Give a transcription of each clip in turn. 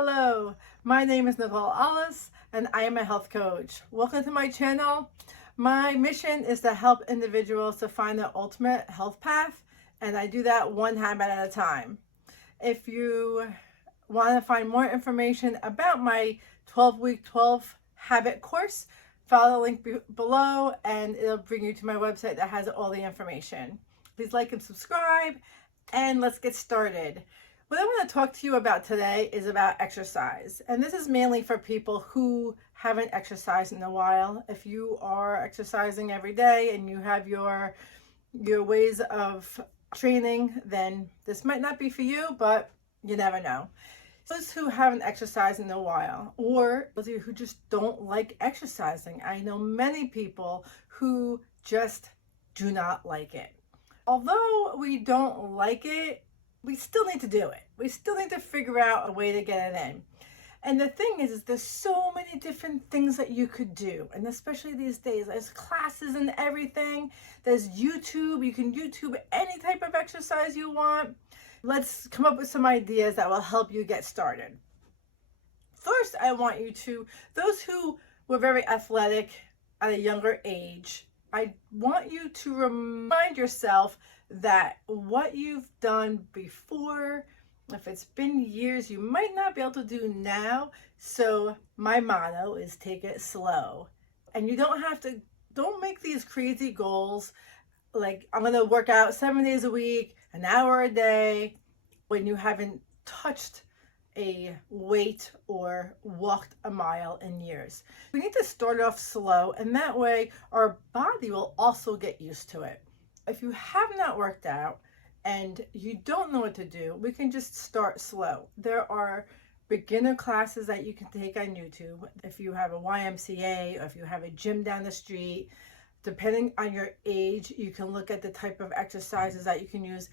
Hello, my name is Nicole Alice and I am a health coach. Welcome to my channel. My mission is to help individuals to find their ultimate health path, and I do that one habit at a time. If you want to find more information about my 12-week 12 habit course, follow the link below and it'll bring you to my website that has all the information. Please like and subscribe, and let's get started. What I want to talk to you about today is about exercise. And this is mainly for people who haven't exercised in a while. If you are exercising every day and you have your ways of training, then this might not be for you, but you never know. Those who haven't exercised in a while, or those of you who just don't like exercising, I know many people who just do not like it. Although we don't like it, we still need to do it. We still need to figure out a way to get it in. And the thing is there's so many different things that you could do. And especially these days, there's classes and everything. There's YouTube. You can YouTube any type of exercise you want. Let's come up with some ideas that will help you get started. First, I want you to, those who were very athletic at a younger age, I want you to remind yourself that what you've done before, if it's been years, you might not be able to do now. So my motto is take it slow. And you don't make these crazy goals like I'm going to work out 7 days a week, an hour a day, when you haven't touched a weight or walked a mile in years. We need to start off slow, and that way our body will also get used to it. If you have not worked out and you don't know what to do, we can just start slow. There are beginner classes that you can take on YouTube. If you have a YMCA or if you have a gym down the street, depending on your age, you can look at the type of exercises that you can use.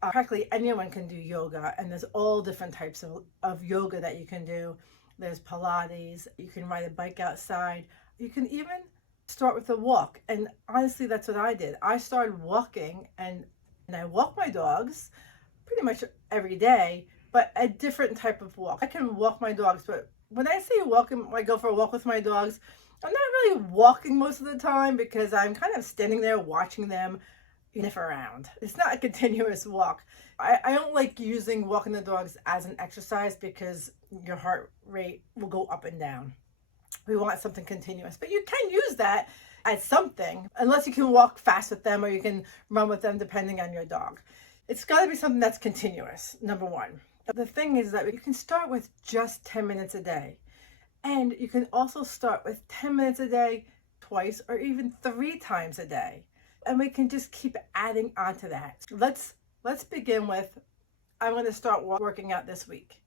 Practically anyone can do yoga, and there's all different types of yoga that you can do. There's Pilates, you can ride a bike outside, you can even start with a walk. And honestly, that's what I did. I started walking, and I walk my dogs pretty much every day, but a different type of walk. I can walk my dogs, but when I say walking, I go for a walk with my dogs, I'm not really walking most of the time because I'm kind of standing there watching them sniff around. It's not a continuous walk. I don't like using walking the dogs as an exercise because your heart rate will go up and down. We want something continuous, but you can use that as something, unless you can walk fast with them or you can run with them depending on your dog. It's got to be something that's continuous, number one. The thing is that you can start with just 10 minutes a day. And you can also start with 10 minutes a day, twice, or even 3 times a day. And we can just keep adding on to that. Let's begin with, I'm going to start working out this week.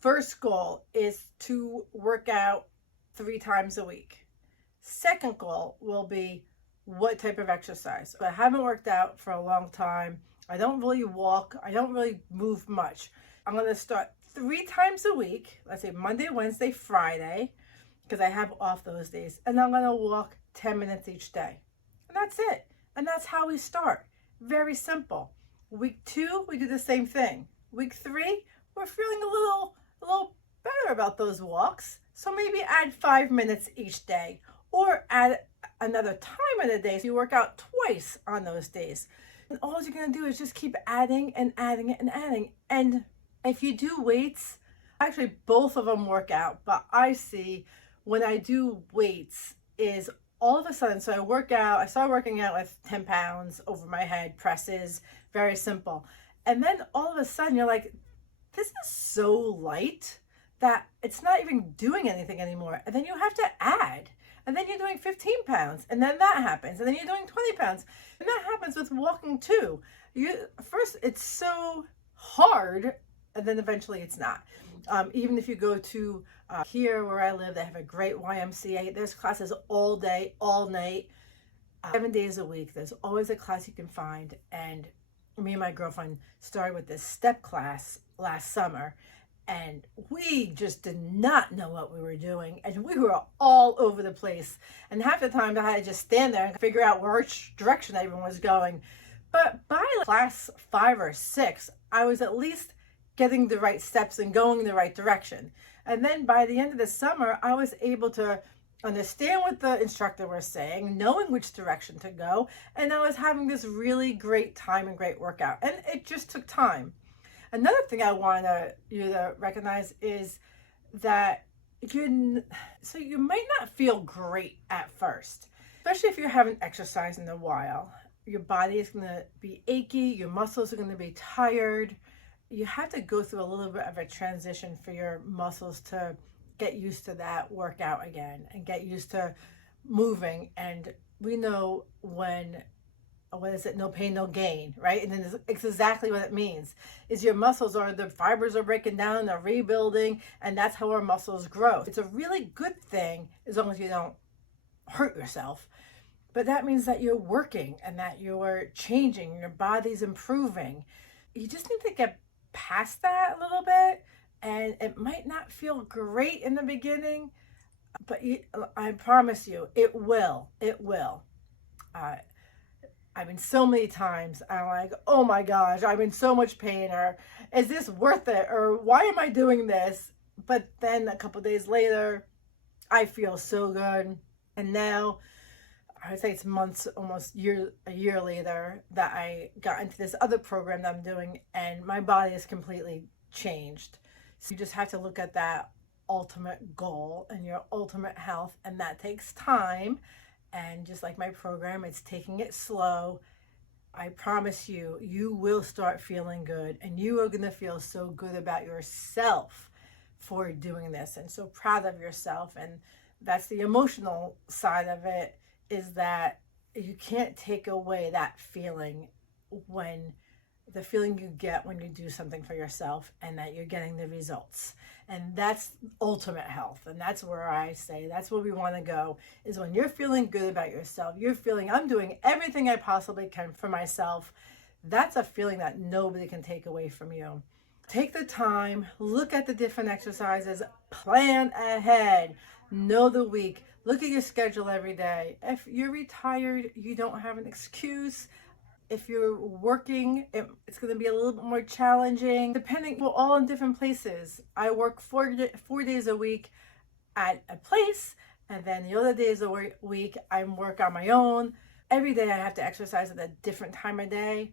First goal is to work out 3 times a week. Second goal will be what type of exercise. I haven't worked out for a long time. I don't really walk. I don't really move much. I'm going to start 3 times a week. Let's say Monday, Wednesday, Friday, because I have off those days. And I'm going to walk 10 minutes each day. And that's it. And that's how we start. Very simple. Week 2, we do the same thing. Week 3, we're feeling a little better about those walks. So maybe add 5 minutes each day, or add another time in the day so you work out twice on those days. And all you're going to do is just keep adding and adding and adding. And if you do weights, actually both of them work out, but I see when I do weights is all of a sudden, so I started working out with 10 pounds over my head, presses, very simple. And then all of a sudden you're like, this is so light that it's not even doing anything anymore. And then you have to add. And then you're doing 15 pounds. And then that happens. And then you're doing 20 pounds. And that happens with walking too. First, it's so hard, and then eventually it's not. Even if you go to here where I live, they have a great YMCA. There's classes all day, all night, 7 days a week. There's always a class you can find. And me and my girlfriend started with this step class last summer, and we just did not know what we were doing, and we were all over the place. And half the time I had to just stand there and figure out which direction everyone was going. But by class 5 or 6, I was at least getting the right steps and going in the right direction. And then by the end of the summer, I was able to understand what the instructor was saying, knowing which direction to go, and I was having this really great time and great workout. And it just took time. Another thing I want you to recognize is that you might not feel great at first, especially if you haven't exercised in a while. Your body is going to be achy, your muscles are going to be tired. You have to go through a little bit of a transition for your muscles to get used to that workout again and get used to moving. And we know what is it, no pain no gain, right? And then it's exactly what it means is your muscles the fibers are breaking down, they're rebuilding, and that's how our muscles grow. It's a really good thing as long as you don't hurt yourself, but that means that you're working and that you're changing, your body's improving. You just need to get past that a little bit, and it might not feel great in the beginning, but I promise you it will. I mean, so many times I'm like, oh my gosh, I'm in so much pain, or is this worth it, or why am I doing this? But then a couple days later, I feel so good. And now I would say it's months, almost a year later, that I got into this other program that I'm doing, and my body is completely changed. So you just have to look at that ultimate goal and your ultimate health, and that takes time. And just like my program, it's taking it slow. I promise you, you will start feeling good, and you are going to feel so good about yourself for doing this and so proud of yourself. And that's the emotional side of it, is that you can't take away that feeling, when the feeling you get when you do something for yourself and that you're getting the results. And that's ultimate health. And that's where I say that's where we want to go, is when you're feeling good about yourself, you're feeling I'm doing everything I possibly can for myself. That's a feeling that nobody can take away from you. Take the time, look at the different exercises, plan ahead, know the week, look at your schedule every day. If you're retired, you don't have an excuse. If you're working, it's going to be a little bit more challenging, depending. We're all in different places. I work 4 days a week at a place, and then the other days a week I work on my own. Every day I have to exercise at a different time of day.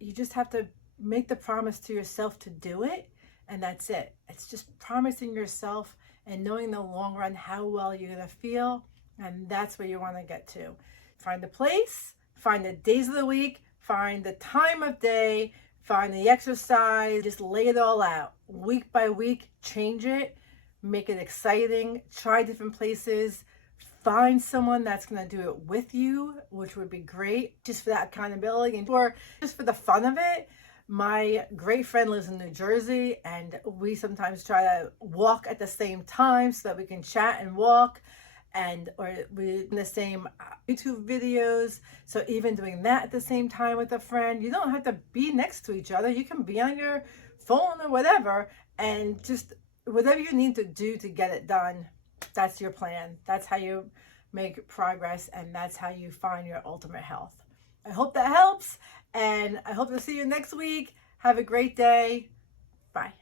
You just have to make the promise to yourself to do it, and that's it. It's just promising yourself and knowing in the long run how well you're going to feel, and that's where you want to get to. Find a place, find the days of the week, find the time of day, find the exercise, just lay it all out. Week by week, change it, make it exciting, try different places, find someone that's going to do it with you, which would be great, just for that accountability and just for the fun of it. My great friend lives in New Jersey, and we sometimes try to walk at the same time so that we can chat and walk. Or we're in the same YouTube videos. So even doing that at the same time with a friend, you don't have to be next to each other. You can be on your phone or whatever, and just whatever you need to do to get it done. That's your plan. That's how you make progress, and that's how you find your ultimate health. I hope that helps, and I hope to see you next week. Have a great day. Bye.